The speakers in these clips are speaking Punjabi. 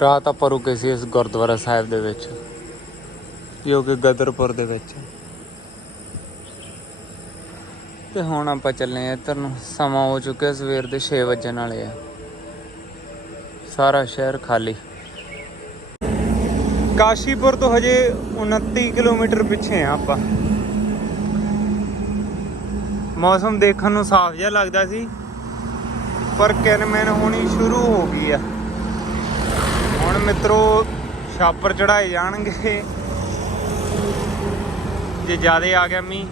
ਰਾਤ ਆਪਾਂ ਰੁਕੇ ਸੀ ਇਸ ਗੁਰਦੁਆਰਾ ਸਾਹਿਬ ਦੇ ਵਿੱਚ, ਜੋ ਕਿ ਗਦਰਪੁਰ ਦੇ ਵਿੱਚ। ਤੇ ਹੁਣ ਆਪਾਂ ਚੱਲੇ ਆ ਇੱਧਰ ਨੂੰ, ਸਮਾਂ ਹੋ ਚੁੱਕਿਆ ਸਵੇਰ ਦੇ 6 ਵਜਣ ਵਾਲੇ ਆ। ਸਾਰਾ ਸ਼ਹਿਰ ਖਾਲੀ। ਕਾਸ਼ੀਪੁਰ ਤੋਂ ਹਜੇ 29 ਕਿਲੋਮੀਟਰ ਪਿੱਛੇ ਆ ਆਪਾਂ। ਮੌਸਮ ਦੇਖਣ ਨੂੰ ਸਾਫ਼ ਜਿਹਾ ਲੱਗਦਾ ਸੀ, ਪਰ ਕਿਰਮੈਨ ਹੋਣੀ ਸ਼ੁਰੂ ਹੋ ਗਈ ਆ। ਮਿੱਤਰੋ, ਛਾਪਰ ਚੜਾਏ ਜਾਣਗੇ। ਜੇ ਜ਼ਿਆਦੇ ਆ ਗਿਆ ਮੀਂਹ,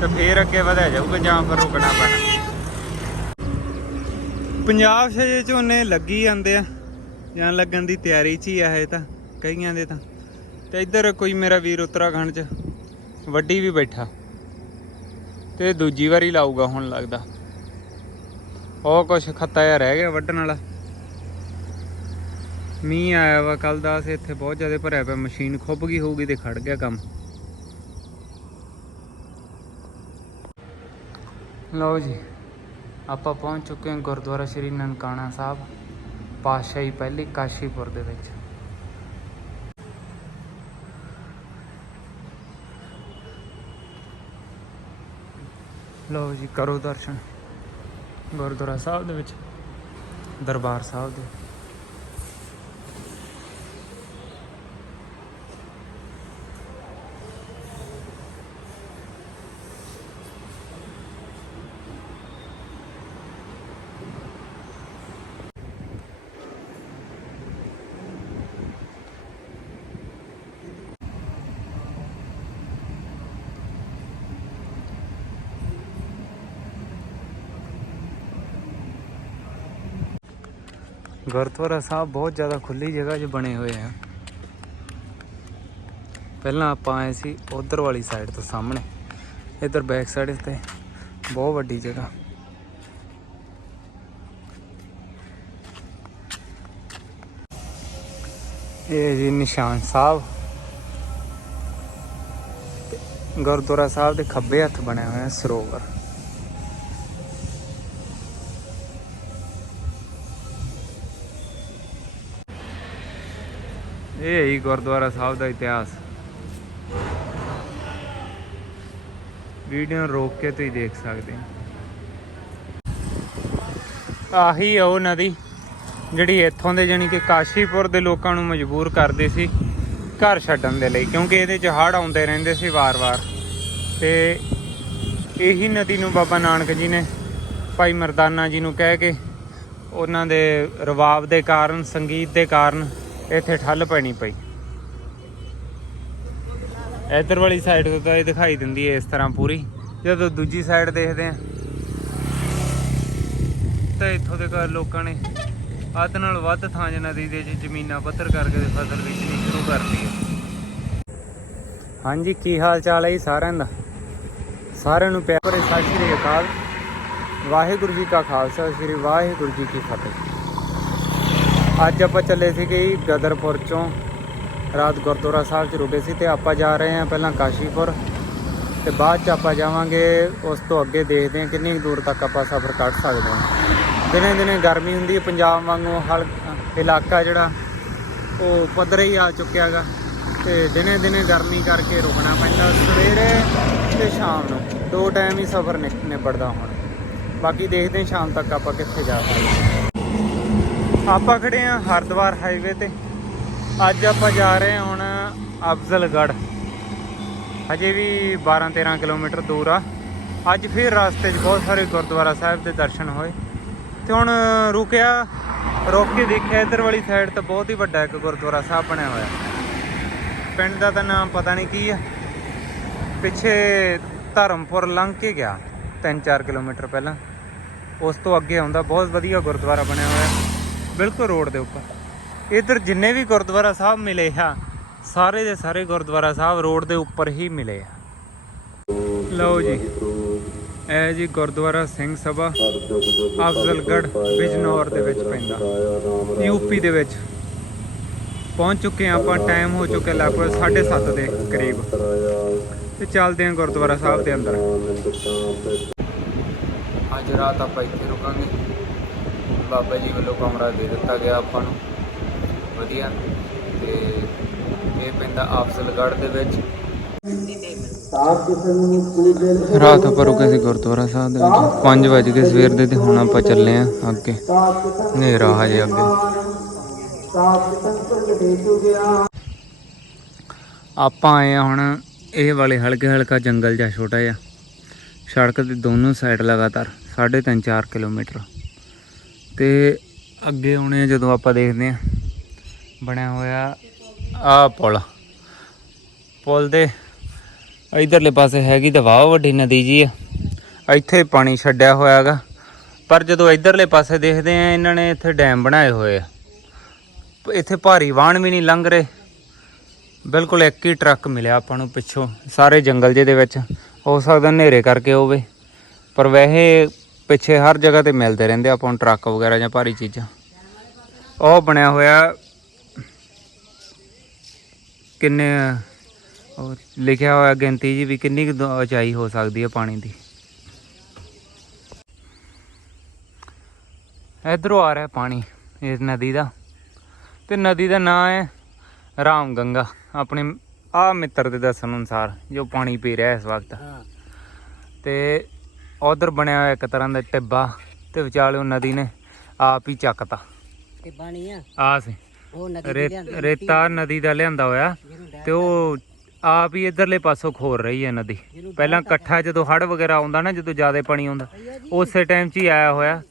ਤਾਂ ਫੇਰ ਅੱਗੇ ਵਧਿਆ ਜਾਊਗਾ ਜਾਂ ਫਿਰ ਰੁਕਣਾ ਪੈਣਾ। ਪੰਜਾਬ ਸ਼ੇ ਝੋਨੇ ਲੱਗੀ ਜਾਂਦੇ ਆ ਜਾਂ ਲੱਗਣ ਦੀ ਤਿਆਰੀ 'ਚ ਹੀ ਆ ਇਹ ਤਾਂ, ਕਈਆਂ ਦੇ ਤਾਂ। ਤੇ ਇੱਧਰ ਕੋਈ ਮੇਰਾ ਵੀਰ ਉਤਰਾਖੰਡ 'ਚ, ਵੱਡੀ ਵੀ ਬੈਠਾ। ਤੇ ਦੂਜੀ ਵਾਰੀ ਲਾਊਗਾ ਹੁਣ ਲੱਗਦਾ। ਉਹ ਕੁਛ ਖੱਤਾ ਜਿਹਾ ਰਹਿ ਗਿਆ ਵੱਢਣ ਵਾਲਾ। ਮੀਂਹ ਆਇਆ ਵਾ ਕੱਲ ਦਾ ਅਸੀਂ ਇੱਥੇ ਬਹੁਤ ਜ਼ਿਆਦਾ ਭਰਿਆ ਪਿਆ, ਮਸ਼ੀਨ ਖੁੱਭ ਗਈ ਹੋਊਗੀ ਤੇ ਖੜ ਗਿਆ ਕੰਮ। ਲਓ ਜੀ, ਆਪਾਂ ਪਹੁੰਚ ਚੁੱਕੇ ਹਾਂ ਗੁਰਦੁਆਰਾ ਸ਼੍ਰੀ ਨਨਕਾਣਾ ਸਾਹਿਬ, ਪਾਤਸ਼ਾਹੀ ਪਹਿਲੀ ਕਾਸ਼ੀਪੁਰ ਦੇ ਵਿੱਚ। ਲਓ ਜੀ, ਕਰੋ ਦਰਸ਼ਨ ਗੁਰਦੁਆਰਾ ਸਾਹਿਬ ਦੇ ਵਿੱਚ, ਦਰਬਾਰ ਸਾਹਿਬ ਦੇ। ਗੁਰਦੁਆਰਾ ਸਾਹਿਬ ਬਹੁਤ ਜ਼ਿਆਦਾ ਖੁੱਲੀ ਜਗ੍ਹਾ 'ਚ ਬਣੇ ਹੋਏ ਆ। ਪਹਿਲਾਂ ਆਪਾਂ ਆਏ ਸੀ ਉਧਰ ਵਾਲੀ ਸਾਈਡ ਤੋਂ ਸਾਹਮਣੇ। ਇਧਰ ਬੈਕ ਸਾਈਡ ਤੇ ਬਹੁਤ ਵੱਡੀ ਜਗ੍ਹਾ। ਇਹ ਜੀ ਨਿਸ਼ਾਨ ਸਾਹਿਬ। ਗੁਰਦੁਆਰਾ ਸਾਹਿਬ ਦੇ ਖੱਬੇ ਹੱਥ ਬਣਿਆ ਹੋਇਆ ਸਰੋਵਰ। ਇਹ ਹੀ ਗੁਰਦੁਆਰਾ ਸਾਹਿਬ ਦਾ ਇਤਿਹਾਸ। ਵੀਡੀਓ ਰੋਕ ਕੇ ਤੁਸੀਂ ਦੇਖ ਸਕਦੇ ਆਹੀ ਉਹ ਨਦੀ ਜਿਹੜੀ ਇੱਥੋਂ ਦੇ ਜਾਨੀ ਕਿ ਕਾਸ਼ੀਪੁਰ ਦੇ ਲੋਕਾਂ ਨੂੰ ਮਜਬੂਰ ਕਰਦੀ ਸੀ ਘਰ ਛੱਡਣ ਦੇ ਲਈ, ਕਿਉਂਕਿ ਇਹਦੇ ਚ ਹੜ੍ਹ ਆਉਂਦੇ ਰਹਿੰਦੇ ਸੀ ਵਾਰ-ਵਾਰ। ਤੇ ਇਹੀ ਨਦੀ ਨੂੰ ਬਾਬਾ ਨਾਨਕ ਜੀ ਨੇ ਭਾਈ ਮਰਦਾਨਾ ਜੀ ਨੂੰ ਕਹਿ ਕੇ ਉਹਨਾਂ ਦੇ ਰਵਾਬ ਦੇ ਕਾਰਨ, ਸੰਗੀਤ ਦੇ ਕਾਰਨ ਇੱਥੇ ਠੱਲ ਪੈਣੀ ਪਈ। ਇੱਧਰ ਵਾਲੀ ਸਾਈਡ ਤੋਂ ਤਾਂ ਇਹ ਦਿਖਾਈ ਦਿੰਦੀ ਹੈ ਇਸ ਤਰ੍ਹਾਂ ਪੂਰੀ। ਜਦੋਂ ਦੂਜੀ ਸਾਈਡ ਦੇਖਦੇ ਆ ਤਾਂ ਇੱਥੋਂ ਦੇ ਘਰ ਲੋਕਾਂ ਨੇ ਅੱਧ ਨਾਲ ਵੱਧ ਥਾਂ 'ਚ ਨਦੀ ਦੇ ਜ਼ਮੀਨਾਂ ਪੱਧਰ ਕਰਕੇ ਫਸਲ ਬੀਜਣੀ ਸ਼ੁਰੂ ਕਰਤੀ ਹੈ। ਹਾਂਜੀ, ਕੀ ਹਾਲ ਚਾਲ ਹੈ ਜੀ ਸਾਰਿਆਂ ਦਾ? ਸਾਰਿਆਂ ਨੂੰ ਪਿਆਰ ਭਰੇ ਸਤਿ ਸ਼੍ਰੀ ਅਕਾਲ। ਵਾਹਿਗੁਰੂ ਜੀ ਕਾ ਖਾਲਸਾ, ਸ੍ਰੀ ਵਾਹਿਗੁਰੂ ਜੀ ਕੀ ਫਤਿਹ। ਅੱਜ ਆਪਾਂ ਚੱਲੇ ਸੀਗੇ ਗਦਰਪੁਰ ਚੋਂ। ਰਾਤ ਗੁਰਦੁਆਰਾ ਸਾਹਿਬ ਚ ਰੁਕੇ ਸੀ ਤੇ ਆਪਾਂ ਜਾ ਰਹੇ ਹਾਂ ਪਹਿਲਾਂ ਕਾਸ਼ੀਪੁਰ। ਤੇ ਬਾਅਦ ਚ ਆਪਾਂ ਜਾਵਾਂਗੇ, ਉਸ ਤੋਂ ਅੱਗੇ ਦੇਖਦੇ ਹਾਂ ਕਿੰਨੀ ਕੁ ਦੂਰ ਤੱਕ ਆਪਾਂ ਸਫ਼ਰ ਕੱਢ ਸਕਦੇ ਹਾਂ। ਦਿਨੇ ਦਿਨੇ ਗਰਮੀ ਹੁੰਦੀ ਹੈ, ਪੰਜਾਬ ਵਾਂਗੂ ਹਲ ਇਲਾਕਾ ਜਿਹੜਾ, ਉਹ ਪੱਧਰ ਹੀ ਆ ਚੁੱਕਿਆਗਾ ਤੇ ਦਿਨੇ ਦਿਨੇ ਗਰਮੀ ਕਰਕੇ ਰੁਕਣਾ ਪੈਂਦਾ ਸਵੇਰੇ ਤੇ ਸ਼ਾਮ ਨੂੰ। ਦੋ ਟਾਈਮ ਹੀ ਸਫ਼ਰ ਨਿਕ- ਨਿਬੜਦਾ ਹੁਣ। ਬਾਕੀ ਦੇਖਦੇ ਹਾਂ ਸ਼ਾਮ ਤੱਕ ਆਪਾਂ ਕਿੱਥੇ ਜਾ ਸਕਦੇ ਹਾਂ। ਆਪਾਂ ਖੜੇ ਆ ਹਰਿਦੁਆਰ ਹਾਈਵੇ ਤੇ। ਅੱਜ ਆਪਾਂ ਜਾ ਰਹੇ ਹਾਂ ਹੁਣ ਅਫਜ਼ਲਗੜ੍ਹ। ਹਜੇ ਵੀ 12-13 ਕਿਲੋਮੀਟਰ ਦੂਰ ਆ। ਅੱਜ ਫਿਰ ਰਸਤੇ 'ਚ ਬਹੁਤ ਸਾਰੇ ਗੁਰਦੁਆਰਾ ਸਾਹਿਬ ਦੇ ਦਰਸ਼ਨ ਹੋਏ। ਤੇ ਹੁਣ ਰੁਕਿਆ, ਰੁਕ ਕੇ ਦੇਖਿਆ ਇੱਧਰ ਵਾਲੀ ਸਾਈਡ ਤਾਂ ਬਹੁਤ ਹੀ ਵੱਡਾ ਇੱਕ ਗੁਰਦੁਆਰਾ ਸਾਹਿਬ ਬਣਿਆ ਹੋਇਆ। ਪਿੰਡ ਦਾ ਤਾਂ ਨਾਮ ਪਤਾ ਨਹੀਂ ਕੀ ਆ। ਪਿੱਛੇ ਧਰਮਪੁਰ ਲੰਘ ਕੇ ਗਿਆ 3-4 ਕਿਲੋਮੀਟਰ ਪਹਿਲਾਂ। ਉਸ ਤੋਂ ਅੱਗੇ ਆਉਂਦਾ, ਬਹੁਤ ਵਧੀਆ ਗੁਰਦੁਆਰਾ ਬਣਿਆ ਹੋਇਆ। ਬਿਲਕੁਲ ਰੋਡ ਦੇ ਉੱਪਰ। ਇੱਧਰ ਜਿੰਨੇ ਵੀ ਗੁਰਦੁਆਰਾ ਸਾਹਿਬ ਮਿਲੇ ਆ, ਸਾਰੇ ਦੇ ਸਾਰੇ ਗੁਰਦੁਆਰਾ ਸਾਹਿਬ ਰੋਡ ਦੇ ਉੱਪਰ ਹੀ ਮਿਲੇ ਆ। ਲਓ ਜੀ, ਇਹ ਜੀ ਗੁਰਦੁਆਰਾ ਸਿੰਘ ਸਭਾ ਅਫਜ਼ਲਗੜ ਬਿਜਨੌਰ ਦੇ ਵਿੱਚ ਪੈਂਦਾ। ਯੂਪੀ ਦੇ ਵਿੱਚ ਪਹੁੰਚ ਚੁੱਕੇ ਹਾਂ ਆਪਾਂ ਟਾਈਮ ਹੋ ਚੁੱਕਿਆ ਲਗਭਗ 7:30 ਦੇ ਕਰੀਬ। ਤੇ ਚੱਲਦੇ ਹਾਂ ਗੁਰਦੁਆਰਾ ਸਾਹਿਬ ਦੇ ਅੰਦਰ। ਅੱਜ ਰਾਤ ਆਪਾਂ ਇੱਥੇ ਰੁਕਾਂਗੇ। ਬਾਬਾ ਜੀ ਵੱਲੋਂ ਕਮਰਾ ਦੇ ਦਿੱਤਾ ਗਿਆ ਆਪਾਂ ਨੂੰ। ਵਧੀਆ। ਤੇ ਇਹ ਪੈਂਦਾ ਅਫਜ਼ਲਗੜ੍ਹ ਦੇ ਵਿੱਚ। ਰਾਤ ਆਪਾਂ ਰੁਕੇ ਸੀ ਗੁਰਦੁਆਰਾ ਸਾਹਿਬ ਦੇ ਵਿੱਚ। 5 ਵਜੇ ਕੇ ਸਵੇਰ ਦੇ ਤੇ ਹੁਣ ਆਪਾਂ ਚੱਲੇ ਆ ਅੱਗੇ। ਹਨੇਰਾ ਹਜੇ ਅੱਗੇ। ਆਪਾਂ ਆਏ ਆ ਹੁਣ ਇਹ ਵਾਲੇ ਹਲਕੇ ਹਲਕਾ ਜੰਗਲ ਜਿਹਾ ਛੋਟਾ ਜਿਹਾ। ਸੜਕ ਦੇ ਦੋਨੋਂ ਸਾਈਡ ਲਗਾਤਾਰ 3.5 4 ਕਿਲੋਮੀਟਰ। ਤੇ ਅੱਗੇ ਹੁਣੇ ਜਦੋਂ ਆਪਾਂ ਦੇਖਦੇ ਆ। ਬਣਿਆ ਹੋਇਆ ਆ ਪੁਲ। ਪੁਲ ਦੇ ਇਧਰਲੇ ਪਾਸੇ ਹੈਗੀ ਤਾਂ ਵਾਹ ਵੱਡੀ ਨਦੀ ਜੀ ਆ। ਇੱਥੇ ਪਾਣੀ ਛੱਡਿਆ ਹੋਇਆਗਾ ਪਰ ਜਦੋਂ ਇਧਰਲੇ ਪਾਸੇ ਦੇਖਦੇ ਆ, ਇਹਨਾਂ ਨੇ ਇੱਥੇ ਡੈਮ ਬਣਾਏ ਹੋਏ ਆ। ਇੱਥੇ ਭਾਰੀ ਵਾਹਣ ਵੀ ਨਹੀਂ ਲੰਘ ਰਹੇ। ਬਿਲਕੁਲ ਇੱਕ ਹੀ ਟਰੱਕ ਮਿਲਿਆ ਆਪਾਂ ਨੂੰ ਪਿੱਛੋਂ। ਸਾਰੇ ਜੰਗਲ ਜਿਹੇ ਦੇ ਵਿੱਚ। ਹੋ ਸਕਦਾ ਹਨੇਰੇ ਕਰਕੇ ਹੋਵੇ। ਪਰ ਵੈਸੇ ਪਿੱਛੇ ਹਰ ਜਗ੍ਹਾ ਤੇ ਮਿਲਦੇ ਰਹਿੰਦੇ ਆਪਾਂ ਨੂੰ ਟਰੱਕ ਵਗੈਰਾ ਜਾਂ ਭਾਰੀ ਚੀਜ਼ਾਂ। ਉਹ ਬਣਿਆ ਹੋਇਆ ਕਿੰਨੇ ਲਿਖਿਆ ਹੋਇਆ ਗਿਣਤੀ ਜੀ ਵੀ ਕਿੰਨੀ ਉਚਾਈ ਹੋ ਸਕਦੀ ਹੈ ਪਾਣੀ ਦੀ। ਇਧਰੋਂ ਆ ਰਿਹਾ ਪਾਣੀ ਇਸ ਨਦੀ ਦਾ। ਤੇ ਨਦੀ ਦਾ ਨਾਂ ਹੈ ਰਾਮ ਗੰਗਾ ਆਪਣੇ ਆ ਮਿੱਤਰ ਦੇ ਦੱਸਣ ਅਨੁਸਾਰ ਜੋ ਪਾਣੀ ਪੀ ਰਿਹਾ ਇਸ ਵਕਤ। ਤੇ ਉਧਰ ਬਣਿਆ ਹੋਇਆ ਇੱਕ ਤਰ੍ਹਾਂ ਦਾ ਟਿੱਬਾ ਤੇ ਵਿਚਾਲੇ ਉਹ ਨਦੀ ਨੇ ਆਪ ਹੀ ਚੱਕਤਾ। ਤੇ ਬਾਣੀ ਆ। ਆ ਸੀ। ਉਹ ਨਦੀ ਰੇਤ ਰੇਤਾ ਨਦੀ ਦਾ ਲਿਆਂਦਾ ਹੋਇਆ ਤੇ ਉਹ ਆਪ ਹੀ ਇਧਰਲੇ ਪਾਸੋਂ ਖੋਰ ਰਹੀ ਹੈ ਨਦੀ। ਪਹਿਲਾਂ ਇਕੱਠਾ ਜਦੋਂ ਹੜ ਵਗੈਰਾ ਆਉਂਦਾ ਨਾ ਜਦੋਂ ਜ਼ਿਆਦਾ ਪਾਣੀ ਆਉਂਦਾ ਉਸੇ ਟਾਈਮ 'ਚ ਹੀ ਆਇਆ ਹੋਇਆ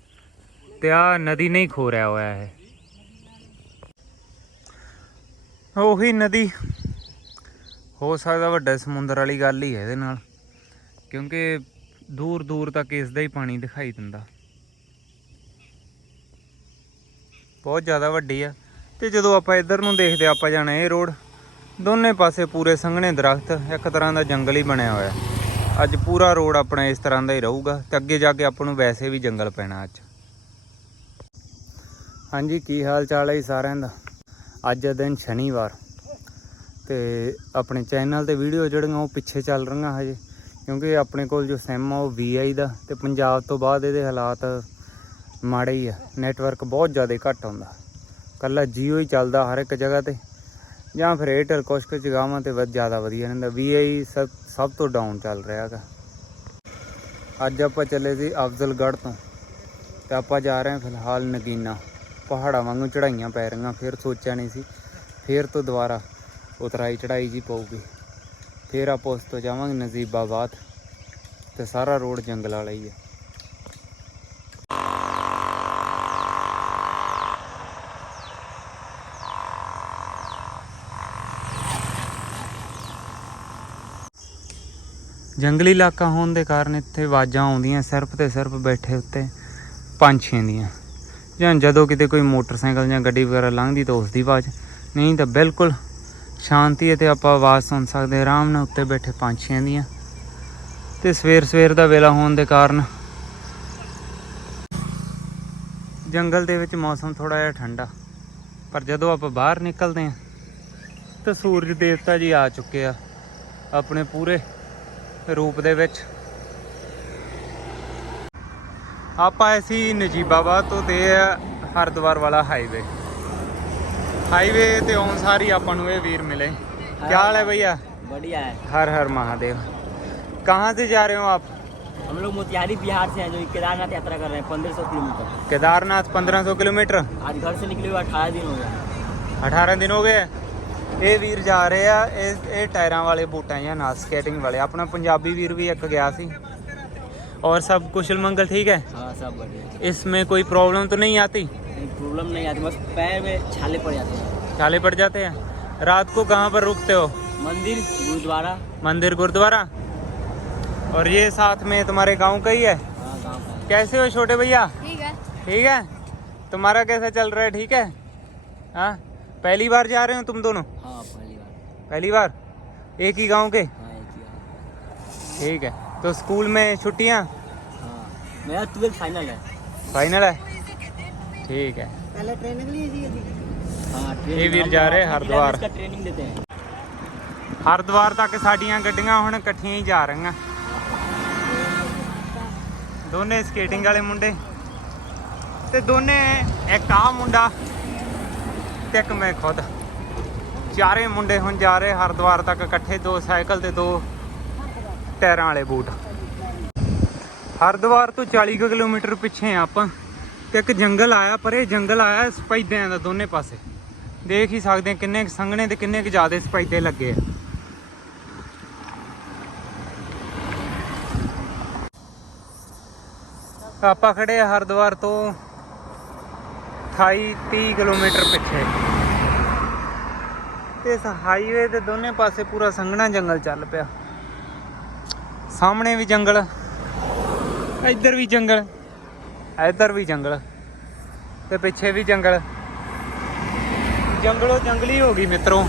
ਤੇ ਆ ਨਦੀ ਨਹੀਂ ਖੋਰਿਆ ਹੋਇਆ ਇਹ। ਉਹੀ ਨਦੀ। ਹੋ ਸਕਦਾ ਵੱਡਾ ਸਮੁੰਦਰ ਵਾਲੀ ਗੱਲ ਹੀ ਹੈ ਇਹਦੇ ਨਾਲ ਕਿਉਂਕਿ ਦੂਰ ਦੂਰ ਤੱਕ ਇਸ ਦਾ ਹੀ ਪਾਣੀ ਦਿਖਾਈ ਦਿੰਦਾ। ਬਹੁਤ ਜ਼ਿਆਦਾ ਵੱਡੀ ਆ। ਤੇ ਜਦੋਂ ਆਪਾਂ ਇੱਧਰ ਨੂੰ ਦੇਖਦੇ ਆਪਾਂ ਜਾਣਾ ਇਹ ਰੋਡ, ਦੋਨੇ ਪਾਸੇ ਪੂਰੇ ਸੰਘਣੇ ਦਰਖਤ, ਇੱਕ ਤਰ੍ਹਾਂ ਦਾ ਜੰਗਲ ਹੀ ਬਣਿਆ ਹੋਇਆ। ਅੱਜ ਪੂਰਾ ਰੋਡ ਆਪਣਾ ਇਸ ਤਰ੍ਹਾਂ ਦਾ ਹੀ ਰਹੂਗਾ ਤੇ ਅੱਗੇ ਜਾ ਕੇ ਆਪਾਂ ਨੂੰ ਵੈਸੇ ਵੀ ਜੰਗਲ ਪੈਣਾ ਅੱਜ। ਹਾਂਜੀ, ਕੀ ਹਾਲ ਚਾਲ ਹੈ ਜੀ ਸਾਰਿਆਂ ਦਾ? ਅੱਜ ਦਾ ਦਿਨ ਸ਼ਨੀਵਾਰ ਤੇ ਆਪਣੇ ਚੈਨਲ ਤੇ ਵੀਡੀਓ ਜਿਹੜੀਆਂ ਉਹ ਪਿੱਛੇ ਚੱਲ ਰਹੀਆਂ ਹਜੇ। ਕਿਉਂਕਿ ਆਪਣੇ ਕੋਲ ਜੋ ਸਿਮ ਆ, ਉਹ VI ਦਾ ਤੇ ਪੰਜਾਬ ਤੋਂ ਬਾਅਦ ਇਹਦੇ ਹਾਲਾਤ ਮਾੜੇ ਹੀ ਆ। ਨੈਟਵਰਕ ਬਹੁਤ ਜ਼ਿਆਦਾ ਘੱਟ ਆਉਂਦਾ ਕੱਲਾ Jio ਹੀ ਚੱਲਦਾ ਹਰ ਇੱਕ ਜਗ੍ਹਾ ਤੇ। ਜਾਂ ਫਿਰ Airtel ਕੁਛ ਕੁ ਜਗ੍ਹਾਵਾਂ ਤੇ ਬਹੁਤ ਜ਼ਿਆਦਾ ਵਧੀਆ ਰਹਿੰਦਾ। VI ਸਭ ਸਭ ਤੋਂ ਡਾਊਨ ਚੱਲ ਰਿਹਾ ਹੈਗਾ। ਅੱਜ ਆਪਾਂ ਚੱਲੇ ਸੀ ਅਫਜ਼ਲਗੜ੍ਹ ਤੋਂ। ਤੇ ਆਪਾਂ ਜਾ ਰਹੇ ਹਾਂ ਫਿਲਹਾਲ ਨਗੀਨਾ। ਪਹਾੜਾਂ ਵਾਂਗੂ ਚੜਾਈਆਂ ਪੈ ਰਹੀਆਂ, ਫਿਰ ਸੋਚਿਆ ਨਹੀਂ ਸੀ। ਫਿਰ ਤੋਂ ਦੁਬਾਰਾ ਉਤਰਾਈ ਚੜਾਈ ਜੀ ਪਊਗੀ। ਫਿਰ ਆਪਾਂ ਉਸ ਤੋਂ ਜਾਵਾਂਗੇ ਨਜ਼ੀਬਾਬਾਦ ਤੇ ਸਾਰਾ ਰੋਡ ਜੰਗਲ ਵਾਲਾ ਹੀ ਹੈ। ਜੰਗਲੀ ਇਲਾਕਾ ਹੋਣ ਦੇ ਕਾਰਨ ਇੱਥੇ ਆਵਾਜ਼ਾਂ ਆਉਂਦੀਆਂ, ਸਿਰਫ ਤੇ ਸਿਰਫ ਬੈਠੇ ਉੱਤੇ ਪੰਛੀਆਂ ਦੀਆਂ। ਜਾਂ ਜਦੋਂ ਕਿਤੇ ਕੋਈ ਮੋਟਰਸਾਈਕਲ ਜਾਂ ਗੱਡੀ ਵਗੈਰਾ ਲੰਘਦੀ ਤਾਂ ਉਸ ਦੀ ਆਵਾਜ਼, ਨਹੀਂ ਤਾਂ ਬਿਲਕੁਲ ਸ਼ਾਂਤੀ ਹੈ ਤੇ ਆਪਾਂ ਆਵਾਜ਼ ਸੁਣ ਸਕਦੇ ਆਰਾਮ ਨਾਲ ਉੱਤੇ ਬੈਠੇ ਪੰਛੀਆਂ ਦੀਆਂ। ਤੇ ਸਵੇਰ ਸਵੇਰ ਦਾ ਵੇਲਾ ਹੋਣ ਦੇ ਕਾਰਨ ਜੰਗਲ ਦੇ ਵਿੱਚ ਮੌਸਮ ਥੋੜਾ ਜਿਹਾ ਠੰਡਾ। ਪਰ ਜਦੋਂ ਆਪਾਂ ਬਾਹਰ ਨਿਕਲਦੇ ਹਾਂ, ਤਾਂ ਸੂਰਜ ਦੇਵਤਾ ਜੀ ਆ ਚੁੱਕੇ ਆ ਆਪਣੇ ਪੂਰੇ ਰੂਪ ਦੇ ਵਿੱਚ। ਆਪਾਂ ਐਸੀ ਨਜੀਬਾਬਾਦ ਤੋਂ ਤੇ ਹਰਦੁਆਰ ਵਾਲਾ ਹਾਈਵੇ ਹਾਈਵੇ ਤੇ ਆਉਣ ਸਾਰੀ ਆਪਾਂ ਨੂੰ ਇਹ ਵੀਰ ਮਿਲੇ ਕੀ ਹਾਲ ਹੈ भैया बढ़िया है हर हर महादेव कहाँ से जा रहे हो आप हम लोग मोतिहारी बिहार से हैं जो केदारनाथ यात्रा कर रहे हैं पंद्रह सौ किलोमीटर केदारनाथ 1500 किलोमीटर आज घर से निकले हुए अठारह दिन हो गया 18 ਦਿਨ ਹੋ ਗਏ ਇਹ ਵੀਰ ਜਾ ਰਹੇ ਆ ਇਹ ਇਹ ਟਾਇਰਾਂ ਵਾਲੇ ਬੂਟਾਂ ਜਾਂ ਨਾਲ ਸਕੇਟਿੰਗ ਵਾਲੇ ਆਪਣਾ ਪੰਜਾਬੀ ਵੀਰ ਵੀ ਇੱਕ ਗਿਆ ਸੀ और सब कुशल मंगल ठीक है हाँ सब बढ़िया इसमें कोई प्रॉब्लम तो नहीं आती प्रॉब्लम नहीं आती बस पैर में छाले पड़ जाते हैं। छाले पड़ जाते हैं। रात को कहाँ पर रुकते हो? मंदिर गुरुद्वारा। मंदिर गुरुद्वारा? और ये साथ में तुम्हारे गाँव का ही है? हाँ गाँव का है। कैसे हो छोटे भैया? ठीक है। ठीक है? तुम्हारा कैसा चल रहा है? ठीक है? हाँ? पहली बार जा रहे हो तुम दोनों? हाँ पहली बार। पहली बार? एक ही गाँव के? हाँ ही। ठीक है। तो स्कूल में छुट्टियाँ? हाँ मेरा ट्वेल्थ फाइनल है। फाइनल है? ठीक है पहले ट्रेनिंग ली थी हाँ ये वीर जा रहे हैं हरिद्वार। इसका ट्रेनिंग देते हैं ਹਰਿਦੁਆਰ ਤੱਕ ਸਾਡੀਆਂ ਗੱਡੀਆਂ ਹੁਣ ਇਕੱਠੀਆਂ ਹੀ ਜਾ ਰਹੀਆਂ ਦੋਨੇ ਸਕੇਟਿੰਗ ਵਾਲੇ ਮੁੰਡੇ ਤੇ ਦੋਨੇ ਇੱਕ ਆਹ ਮੁੰਡਾ ਤੇ ਇੱਕ ਮੈਂ ਖੁਦ ਚਾਰੇ ਮੁੰਡੇ ਹੁਣ ਜਾ ਰਹੇ ਹਰਿਦੁਆਰ ਤੱਕ ਇਕੱਠੇ ਦੋ ਸਾਈਕਲ ਤੇ ਦੋ ਟਾਇਰਾਂ ਵਾਲੇ ਬੂਟ ਹਰਿਦੁਆਰ ਤੋਂ 40 ਕੁ ਕਿਲੋਮੀਟਰ ਪਿੱਛੇ ਆ ਆਪਾਂ ਤੇ ਇੱਕ ਜੰਗਲ ਆਇਆ, ਪਰ ਇਹ ਜੰਗਲ ਆਇਆ ਸਪੈਦਿਆਂ ਦਾ, ਦੋਨੇ ਪਾਸੇ। ਦੇਖ ਹੀ ਸਕਦੇ ਕਿੰਨੇ ਕੁ ਸੰਘਣੇ ਤੇ ਕਿੰਨੇ ਕੁ ਜ਼ਿਆਦਾ ਸਪੈਦੇ ਲੱਗੇ ਆ। ਆਪਾਂ ਖੜੇ ਆ ਹਰਿਦੁਆਰ ਤੋਂ 28 30 ਕਿਲੋਮੀਟਰ ਪਿੱਛੇ। ਤੇ ਇਸ ਹਾਈਵੇ ਦੇ ਦੋਨੇ ਪਾਸੇ ਪੂਰਾ ਸੰਘਣਾ ਜੰਗਲ ਚੱਲ ਪਿਆ। ਸਾਹਮਣੇ ਵੀ ਜੰਗਲ, ਇੱਧਰ ਵੀ ਜੰਗਲ। ਇੱਧਰ ਵੀ ਜੰਗਲ ਤੇ ਪਿੱਛੇ ਵੀ ਜੰਗਲ। ਜੰਗਲੋਂ ਜੰਗਲੀ ਹੋ ਗਈ ਮਿੱਤਰੋ।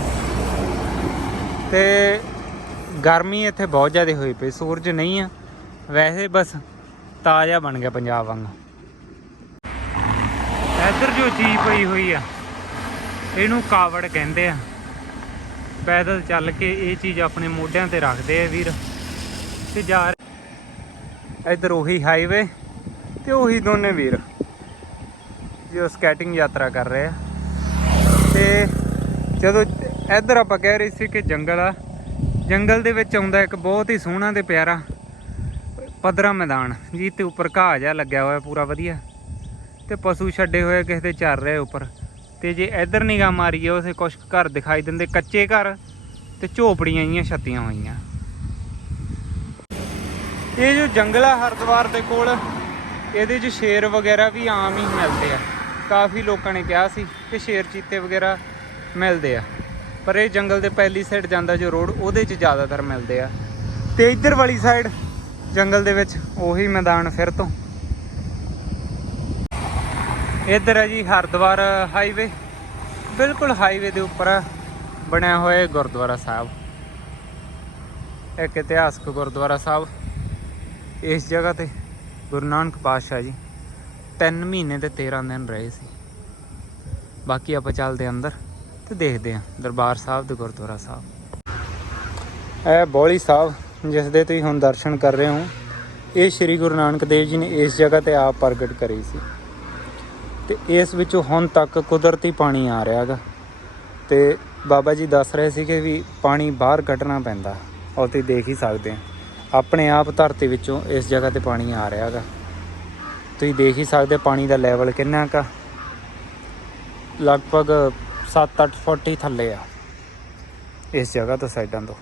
ਤੇ ਗਰਮੀ ਇੱਥੇ ਬਹੁਤ ਜ਼ਿਆਦਾ ਹੋਈ ਪਈ, ਸੂਰਜ ਨਹੀਂ ਆ। ਵੈਸੇ ਬਸ ਤਾਜ਼ਾ ਬਣ ਗਿਆ ਪੰਜਾਬ ਵਾਂਗ। ਇੱਧਰ ਜੋ ਚੀਜ਼ ਪਈ ਹੋਈ ਆ, ਇਹਨੂੰ ਕਾਵੜ ਕਹਿੰਦੇ ਆ। ਪੈਦਲ ਚੱਲ ਕੇ ਇਹ ਚੀਜ਼ ਆਪਣੇ ਮੋਢਿਆਂ ਤੇ ਰੱਖਦੇ ਆ ਵੀਰ। ਤੇ ਜਾ ਰਹੇ- ਇੱਧਰ ਉਹੀ ਹਾਈਵੇ ਤੇ ਉਹੀ ਦੋਨੇ ਵੀਰ ਜੋ ਸਕੇਟਿੰਗ ਯਾਤਰਾ ਕਰ ਰਹੇ ਆ। ਤੇ ਜਦੋਂ ਇੱਧਰ ਆਪਾਂ ਕਹਿ ਰਹੇ ਸੀ ਕਿ ਜੰਗਲ ਆ, ਜੰਗਲ ਦੇ ਵਿੱਚ ਆਉਂਦਾ ਇੱਕ ਬਹੁਤ ਹੀ ਸੋਹਣਾ ਤੇ ਪਿਆਰਾ ਪੱਧਰਾ ਮੈਦਾਨ ਜੀ ਜਿਹਦੇ ਉੱਪਰ ਘਾਹ ਜਿਹਾ ਲੱਗਿਆ ਹੋਇਆ ਪੂਰਾ ਵਧੀਆ। ਤੇ ਪਸ਼ੂ ਛੱਡੇ ਹੋਏ ਕਿਸੇ ਦੇ ਚੱਲ ਰਹੇ ਉੱਪਰ। ਤੇ ਜੇ ਇੱਧਰ ਨਿਗਾਹ ਮਾਰੀਏ, ਉਸੇ ਕੁਝ ਘਰ ਦਿਖਾਈ ਦਿੰਦੇ, ਕੱਚੇ ਘਰ ਤੇ ਝੋਪੜੀਆਂ ਜੀਆਂ ਛੱਤੀਆਂ ਹੋਈਆਂ। ਇਹ ਜੋ ਜੰਗਲ ਆ ਹਰਿਦੁਆਰ ਦੇ ਕੋਲ ਇਹਦੇ 'ਚ ਸ਼ੇਰ ਵਗੈਰਾ ਵੀ ਆਮ ਹੀ ਮਿਲਦੇ ਆ। ਕਾਫੀ ਲੋਕਾਂ ਨੇ ਕਿਹਾ ਸੀ ਕਿ ਸ਼ੇਰ ਚੀਤੇ ਵਗੈਰਾ ਮਿਲਦੇ ਆ। ਪਰ ਇਹ ਜੰਗਲ ਦੇ ਪਹਿਲੀ ਸਾਈਡ ਜਾਂਦਾ ਜੋ ਰੋਡ ਉਹਦੇ 'ਚ ਜ਼ਿਆਦਾਤਰ ਮਿਲਦੇ ਆ। ਤੇ ਇੱਧਰ ਵਾਲੀ ਸਾਈਡ ਜੰਗਲ ਦੇ ਵਿੱਚ ਉਹੀ ਮੈਦਾਨ ਫਿਰ ਤੋਂ। ਇੱਧਰ ਹੈ ਜੀ ਹਰਿਦੁਆਰ ਹਾਈਵੇ ਬਿਲਕੁਲ ਹਾਈਵੇ ਦੇ ਉੱਪਰ ਬਣਿਆ ਹੋਇਆ ਗੁਰਦੁਆਰਾ ਸਾਹਿਬ। ਇੱਕ ਇਤਿਹਾਸਕ ਗੁਰਦੁਆਰਾ ਸਾਹਿਬ ਇਸ ਜਗ੍ਹਾ ਤੇ। ਗੁਰੂ ਨਾਨਕ ਪਾਤਸ਼ਾਹ ਜੀ 3 ਮਹੀਨੇ ਤੇ 13 ਦਿਨ ਰਹੇ ਸੀ। ਬਾਕੀ ਆਪਾਂ ਚੱਲਦੇ ਹਾਂ ਅੰਦਰ ਤੇ ਦੇਖਦੇ ਹਾਂ ਦਰਬਾਰ ਸਾਹਿਬ ਤੇ ਗੁਰਦੁਆਰਾ ਸਾਹਿਬ। ਇਹ ਬੋਲੀ ਸਾਹਿਬ, ਜਿਸ ਦੇ ਤੁਸੀਂ ਹੁਣ ਦਰਸ਼ਨ ਕਰ ਰਹੇ ਹੋ, ਇਹ ਸ੍ਰੀ ਗੁਰੂ ਨਾਨਕ ਦੇਵ ਜੀ ਨੇ ਇਸ ਜਗ੍ਹਾ ਤੇ ਆਪ ਪ੍ਰਗਟ ਕਰੀ ਸੀ। ਤੇ ਇਸ ਵਿੱਚੋਂ ਹੁਣ ਤੱਕ ਕੁਦਰਤੀ ਪਾਣੀ ਆ ਰਿਹਾ ਹੈਗਾ। ਤੇ ਬਾਬਾ ਜੀ ਦੱਸ ਰਹੇ ਸੀ ਕਿ ਵੀ ਪਾਣੀ ਬਾਹਰ ਕੱਢਣਾ ਪੈਂਦਾ ਔਰ ਤੁਸੀਂ ਦੇਖ ਹੀ ਸਕਦੇ ਆ ਆਪਣੇ ਆਪ ਧਰਤੀ ਵਿੱਚੋਂ ਇਸ ਜਗ੍ਹਾ ਤੇ ਪਾਣੀ ਆ ਰਿਹਾ ਹੈਗਾ। ਤੁਸੀਂ ਦੇਖ ਹੀ ਸਕਦੇ ਪਾਣੀ ਦਾ ਲੈਵਲ ਕਿੰਨਾ ਕਾ ਲਗਭਗ 7-8 ਫੁੱਟ ਹੀ ਥੱਲੇ ਆ ਇਸ ਜਗ੍ਹਾ ਤੋਂ ਸਾਈਡਾਂ ਤੋਂ।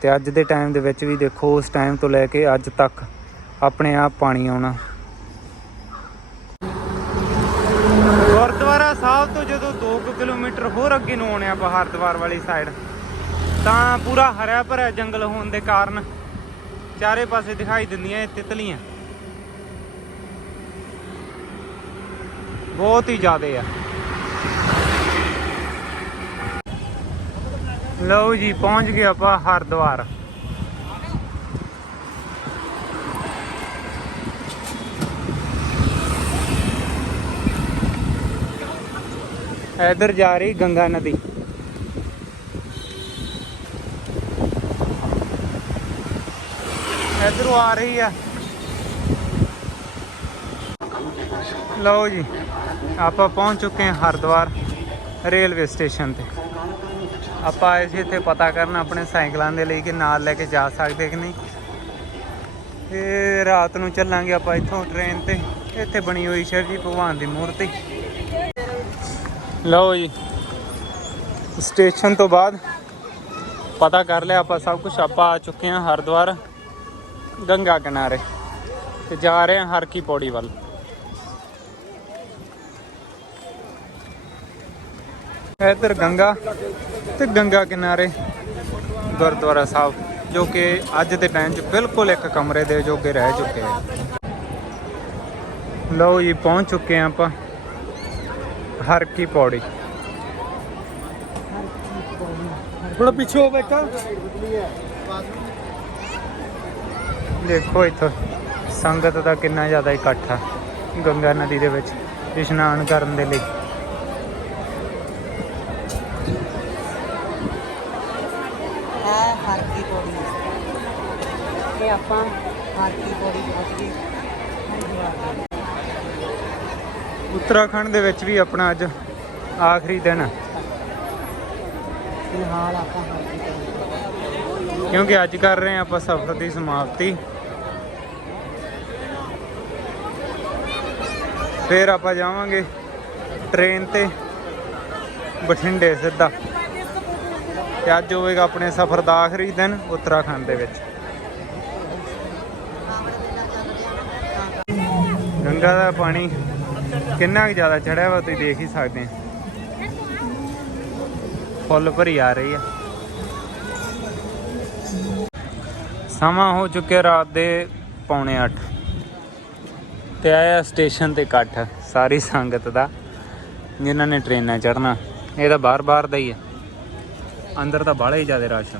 ਤੇ ਅੱਜ ਦੇ ਟਾਈਮ ਦੇ ਵਿੱਚ ਵੀ ਦੇਖੋ, ਉਸ ਟਾਈਮ ਤੋਂ ਲੈ ਕੇ ਅੱਜ ਤੱਕ ਆਪਣੇ ਆਪ ਪਾਣੀ ਆਉਣਾ। ਗੁਰਦੁਆਰਾ ਸਾਹਿਬ ਤੋਂ ਜਦੋਂ 2 ਕਿਲੋਮੀਟਰ ਹੋਰ ਅੱਗੇ ਨੂੰ ਆਉਣੇ ਆ ਹਰਿਦੁਆਰ ਵਾਲੀ ਸਾਈਡ ਤਾਂ ਪੂਰਾ ਹਰਿਆ ਭਰਿਆ ਜੰਗਲ ਹੋਣ ਦੇ ਕਾਰਨ ਚਾਰੇ ਪਾਸੇ ਦਿਖਾਈ ਦਿੰਦੀਆਂ ਇਹ ਤਿਤਲੀਆਂ। ਬਹੁਤ ਹੀ ਜ਼ਿਆਦੇ ਆ। ਲਓ ਜੀ, ਪਹੁੰਚ ਗਏ ਆਪਾਂ ਹਰਿਦੁਆਰ। ਇਧਰ ਜਾ ਰਹੀ ਗੰਗਾ ਨਦੀ। ਇਧਰੋਂ ਆ ਰਹੀ ਆ। ਲਓ ਜੀ, ਆਪਾਂ ਪਹੁੰਚ ਚੁੱਕੇ ਹਾਂ ਹਰਿਦੁਆਰ ਰੇਲਵੇ ਸਟੇਸ਼ਨ ਤੇ। ਆਪਾਂ ਆਏ ਸੀ ਇੱਥੇ ਪਤਾ ਕਰਨ ਆਪਣੇ ਸਾਈਕਲਾਂ ਦੇ ਲਈ ਕਿ ਨਾਲ ਲੈ ਕੇ ਜਾ ਸਕਦੇ ਕਿ ਨਹੀਂ। ਤੇ ਰਾਤ ਨੂੰ ਚੱਲਾਂਗੇ ਆਪਾਂ ਇੱਥੋਂ ਟ੍ਰੇਨ ਤੇ। ਇੱਥੇ ਬਣੀ ਹੋਈ ਸ਼ਿਵ ਭਗਵਾਨ ਦੀ ਮੂਰਤੀ। ਲਓ ਜੀ, ਸਟੇਸ਼ਨ ਤੋਂ ਬਾਅਦ ਪਤਾ ਕਰ ਲਿਆ ਆਪਾਂ ਸਭ ਕੁਝ ਆਪਾਂ ਆ ਚੁੱਕੇ ਹਾਂ ਹਰਿਦੁਆਰ। ਗੰਗਾ ਕਿਨਾਰੇ ਤੇ ਜਾ ਰਹੇ ਹਾਂ ਹਰ ਕੀ ਪੌੜੀ ਵੱਲ। ਇੱਧਰ ਗੰਗਾ ਤੇ ਗੰਗਾ ਕਿਨਾਰੇ ਗੁਰਦੁਆਰਾ ਸਾਹਿਬ, ਜੋ ਕਿ ਅੱਜ ਦੇ ਟਾਈਮ 'ਚ ਬਿਲਕੁਲ ਇੱਕ ਕਮਰੇ ਦੇ ਜੋਗੇ ਰਹਿ ਚੁੱਕੇ ਆ। ਲਓ ਜੀ, ਪਹੁੰਚ ਚੁੱਕੇ ਆ ਆਪਾਂ ਹਰ ਕੀ ਪੌੜੀ। ਥੋੜਾ ਪਿੱਛੇ ਹੋ ਬੈਠਾ। ਦੇਖੋ ਇੱਥੇ ਸੰਗਤ ਦਾ ਕਿੰਨਾ ਜ਼ਿਆਦਾ ਇਕੱਠ ਆ ਗੰਗਾ ਨਦੀ ਦੇ ਵਿੱਚ ਇਸ਼ਨਾਨ ਕਰਨ ਦੇ ਲਈ। ਇਹ ਹਾਰਕੀ ਪੌੜੀ ਇਹ ਆਪਾਂ ਹਾਰਕੀ ਪੌੜੀ ਪਹੁੰਚ ਗਏ ਹਰਿਦੁਆਰ ਉੱਤਰਾਖੰਡ ਦੇ ਵਿੱਚ ਵੀ ਆਪਣਾ ਅੱਜ ਆਖਰੀ ਦਿਨ ਫਿਲਹਾਲ ਆਪਾਂ ਕਿਉਂਕਿ ਅੱਜ ਕਰ ਰਹੇ ਹਾਂ ਆਪਾਂ ਸਫ਼ਰ ਦੀ ਸਮਾਪਤੀ। ਫਿਰ ਆਪਾਂ ਜਾਵਾਂਗੇ ਟ੍ਰੇਨ ਤੇ। ਬਠਿੰਡੇ ਸਿੱਧਾ। ਤੇ ਅੱਜ ਹੋਵੇਗਾ ਆਪਣੇ ਸਫ਼ਰ ਦਾ ਆਖਰੀ ਦਿਨ ਉੱਤਰਾਖੰਡ ਦੇ ਵਿੱਚ। ਗੰਗਾ ਦਾ ਪਾਣੀ ਕਿੰਨਾ ਕੁ ਜ਼ਿਆਦਾ ਚੜਿਆ ਵਾ ਤੁਸੀਂ ਦੇਖ ਹੀ ਸਕਦੇ ਆ। ਫੁੱਲ ਭਰੀ ਆ ਰਹੀ ਆ। ਸਮਾਂ ਹੋ ਚੁੱਕਿਆ ਰਾਤ ਦੇ ਪੌਣੇ 8 ਤੇ ਆਇਆ ਸਟੇਸ਼ਨ ਤੇ ਇਕੱਠ ਸਾਰੀ ਸੰਗਤ ਦਾ ਜਿਨ੍ਹਾਂ ਨੇ ਟ੍ਰੇਨਾਂ ਚੜਨਾ ਇਹ ਤਾਂ ਬਾਰ-ਬਾਰ ਦਾ ਹੀ ਆ ਅੰਦਰ ਤਾਂ ਬਾਹਲਾ ਹੀ ਜ਼ਿਆਦਾ ਰਸ਼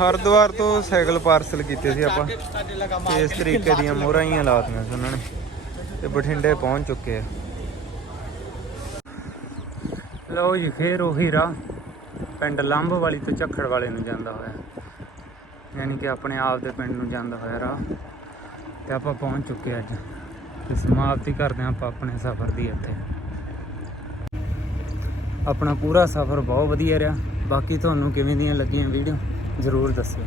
ਹਰਿਦੁਆਰ ਤੋਂ ਸਾਈਕਲ ਪਾਰਸਲ ਕੀਤੇ ਸੀ ਆਪਾਂ। ਤੇ ਇਸ ਤਰੀਕੇ ਦੀਆਂ ਮੋਹਰਾਂ ਹੀ ਲਾਤੀਆਂ ਸੀ ਉਹਨਾਂ ਨੇ ਤੇ ਬਠਿੰਡੇ ਪਹੁੰਚ ਚੁੱਕੇ ਆ। ਲਓ ਜੀ ਫੇਰ ਉਹੀ ਰਾਹ। ਪਿੰਡ ਲੰਬ ਵਾਲੀ ਤੋਂ ਝੱਖੜ ਵਾਲੇ ਨੂੰ ਜਾਂਦਾ ਹੋਇਆ। ਯਾਨੀ ਕਿ ਆਪਣੇ ਆਪ ਦੇ ਪਿੰਡ ਨੂੰ ਜਾਂਦਾ ਹੋਇਆ ਰਾਹ ਤੇ ਆਪਾਂ ਪਹੁੰਚ ਚੁੱਕੇ ਅੱਜ। ਤੇ ਸਮਾਪਤੀ ਕਰਦੇ ਹਾਂ ਆਪਾਂ ਆਪਣੇ ਸਫ਼ਰ ਦੀ ਇੱਥੇ। ਆਪਣਾ ਪੂਰਾ ਸਫ਼ਰ ਬਹੁਤ ਵਧੀਆ ਰਿਹਾ। ਬਾਕੀ ਤੁਹਾਨੂੰ ਕਿਵੇਂ ਦੀਆਂ ਲੱਗੀਆਂ ਵੀਡੀਓ, ਜ਼ਰੂਰ ਦੱਸਿਓ।